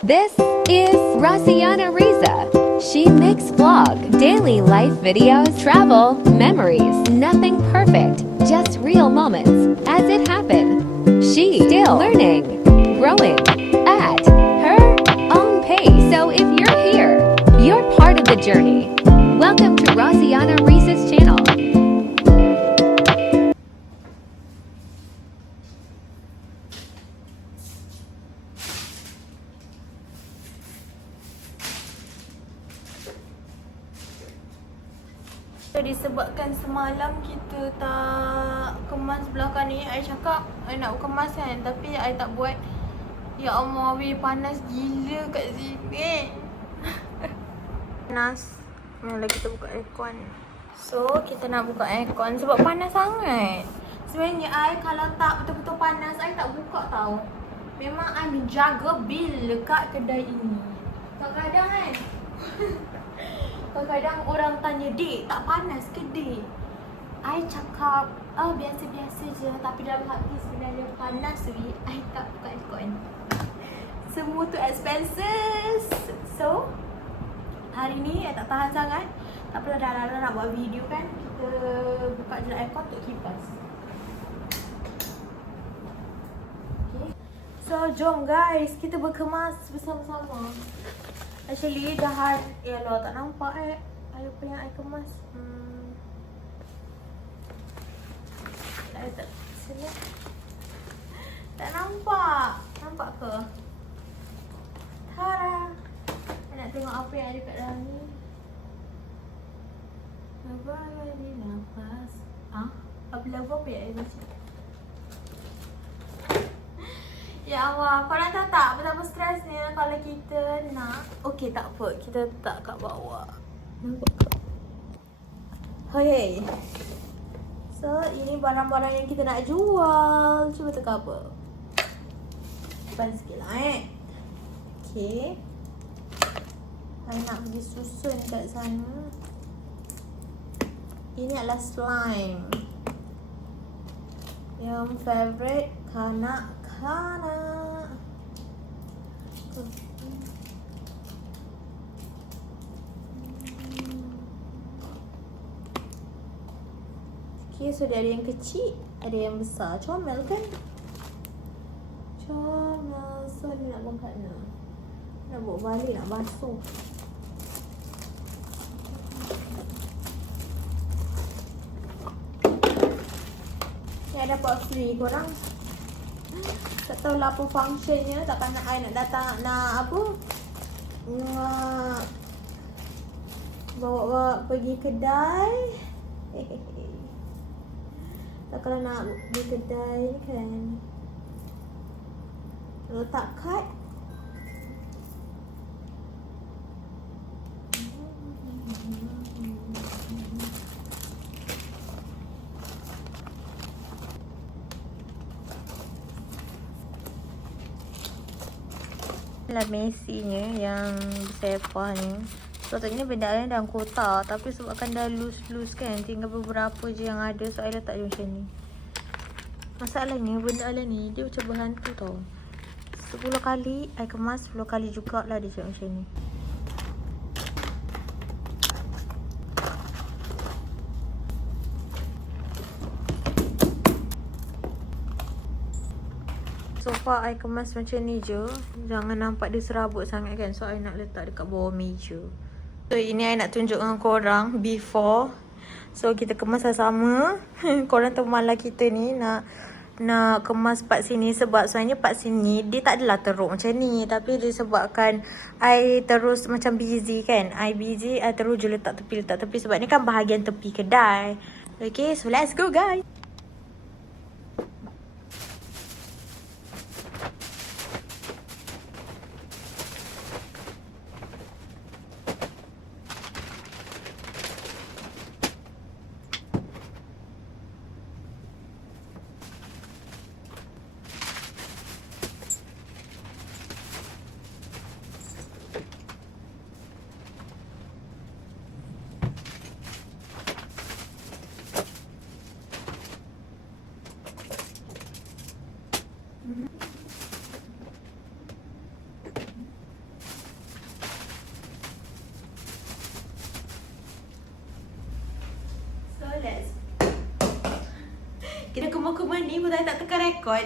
This is Rosiana Riza. She makes vlog, daily life videos, travel, memories, nothing perfect, just real moments as it happened. She still learning, growing at her own pace. So if you're here, you're part of the journey. Welcome to Rosiana Riza's channel. Disebabkan semalam kita tak kemas belakang ni, I cakap I nak kemas kan, tapi I tak buat. Ya Allah, weh panas gila kat sini. Panas. Mula kita buka aircon. So, kita nak buka aircon sebab panas sangat. Sebenarnya I kalau tak betul-betul panas, I tak buka tau. Memang I menjaga bil dekat kedai ini. Kadang-kadang kan kadang-kadang orang tanya, "Dik, tak panas ke dik?" I cakap, "Oh, biasa-biasa je." Tapi dalam hati sebenarnya panas weh. I tak buka aircon. Semua tu expenses. So, hari ni I tak tahan sangat. Tak apa dah nak buat video kan. Kita buka je aircon untuk kipas. Okay. So, jom guys, kita berkemas bersama-sama. Actually dah yalah tak nampak air apa yang I kemas. Tak sini. Tak nampak. Nampak ke? Tara. I nak tengok apa yang ada kat dalam ni. Nabari nafas. Apa lagu apa yang I baca? Ya Allah, korang tahu tak betapa stresnya kalau kita nak. Okay, tak apa, kita letak kat bawah. Nampak tak? Okay. So, ini barang-barang yang kita nak jual. Cuba teka apa? Depan sikit lah Okay. I nak pergi susun kat sana. Ini adalah slime yang favourite kanak-kanak. Okay, so dia ada yang kecil, ada yang besar. Comel kan? Comel. So ni nak bongkat nak. Nak bawa balik, nak basuh. Ni I dapat free korang. Tak tahulah apa functionnya. Takkan nak I nak datang nak apa, bawa pergi kedai. Tak kalau nak pergi kedai kan, letak kad. Lah mesinya yang sepah ni. Sepatutnya benda lain dalam kotak, tapi sebabkan dah loose kan, tinggal beberapa je yang ada, so I letak je macam ni. Masalahnya benda lain ni dia macam berhantu tau. 10 kali I kemas, 10 kali jugalah dia macam ni. So far I kemas macam ni je. Jangan nampak dia serabut sangat kan. So I nak letak dekat bawah meja. So ini I nak tunjuk dengan korang before. So kita kemas sama. Korang tahu malah kita ni nak kemas part sini. Sebab sebenarnya part sini dia tak adalah teruk macam ni. Tapi disebabkan I terus macam busy kan. I busy, I terus je letak tepi. Sebab ni kan bahagian tepi kedai. Okay, so let's go guys. ni pun tak tekan rekod.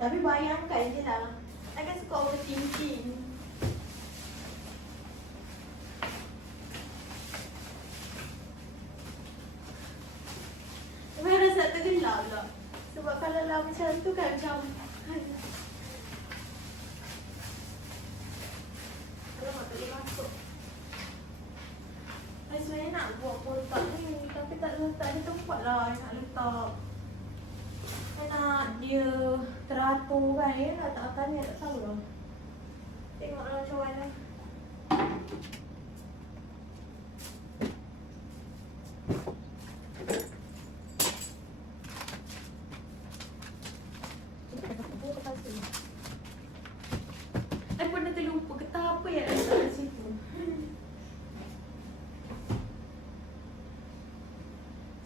Tapi bayangkan je lah. Takkan suka overthinking. Tapi rasa tergelap pula. Sebab kalau lah macam tu kan macam alamak, tak boleh masuk. Saya sebenarnya nak buat kotak ni, tapi tak ada tempat lah nak letak. Saya nak dia teratur kan, ya nak tak akan ni, tak tahu lah. Tengoklah macam mana. Saya pernah terlupa kata apa yang letak kat situ.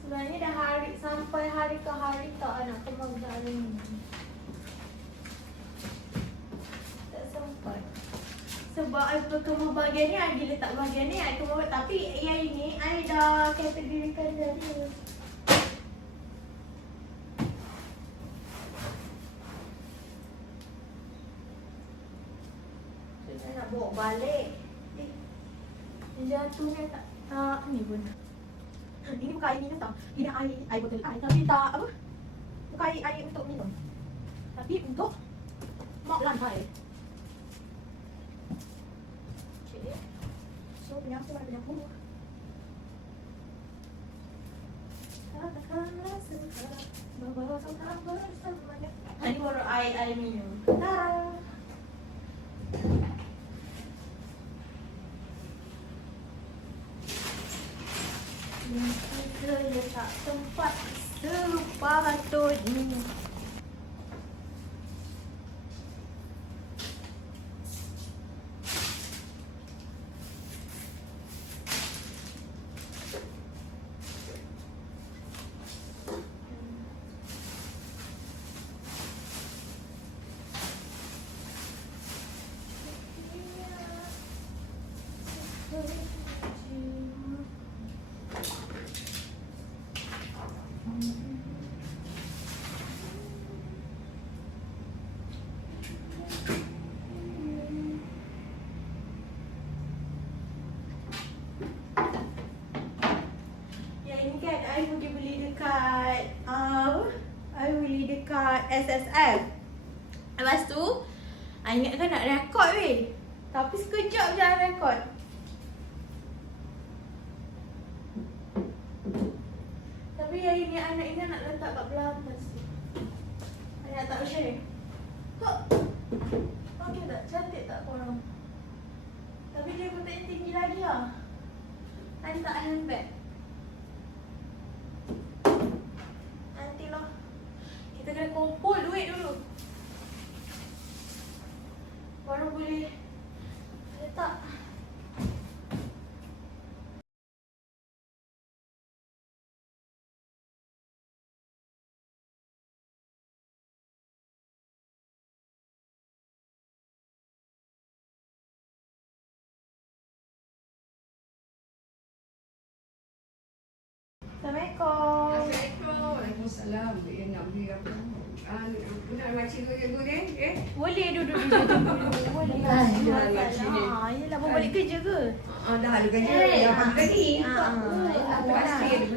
Sebenarnya dah sampai hari ke hari tak nak kemas hari ni. Tak sempat. Sebab I kemas bahagian ni, I letak bahagian ni, I kemas. Tapi yang ini, I dah kategorikan dia. Saya nak bawa balik. Jatuhnya tak ni pun. Ini bukan air minum tau. Ini air botol air. Tapi tak apa. Bukan air untuk minum. Tapi untuk mop lantai. Okay. So penyapu. Katakanlah sekarang bahwa sekarang bersamanya. Ini baru air minum. Tada. Kita letak tempat sepatutnya. I pergi beli dekat I beli dekat SSF. Lepas tu I ingatkan nak rekod weh. Tapi sekejap je I rekod. Tapi yang ini I nak letak kat belah atas. I nak tak share. Kok okey tak? Cantik tak korang? Tapi dia kotak yang tinggi lagi lah. I letak handbag. Nantilah. Kita kena kumpul duit dulu. Baru boleh letak. Assalamualaikum. Waalaikumsalam. Dia nak beli apa? Nak makcik dulu ni? Boleh duduk dulu. Boleh. Yelah, bawa balik kerja ke? Dah ada kerja. Yang pagi tadi.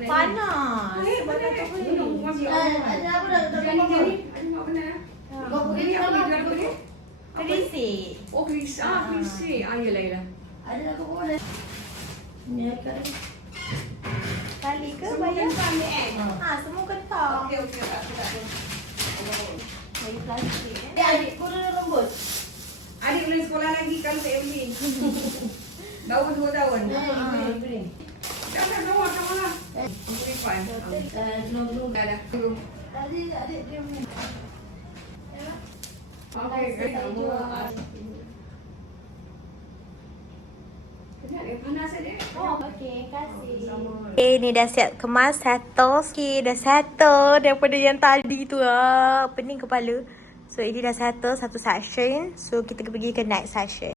Panas. Panas tu boleh. Ada apa dah? Jadi. Ada apa nak? Kau pergi apa jual ni? Kerisik. Oh, kerisik. Yelah. Ada aku boleh. Ni akan Kali ke Semua bayar? kentang ni Semua kentang. Okey, tak apa. Dari plastik adikku dulu rembut. Adik boleh sekolah lagi kalau tak beli. Daun 2 tahun. Beli. Jangan bawa lah. Beri pan. Belum. Dah. Tadi adik dia main. Okey, panas saja. Okey, kasih. Sama. Okay, ni dah siap kemas, settle. Okay, dah settle daripada yang tadi tu pening kepala. So, ini dah settle satu section. So, kita pergi ke next section.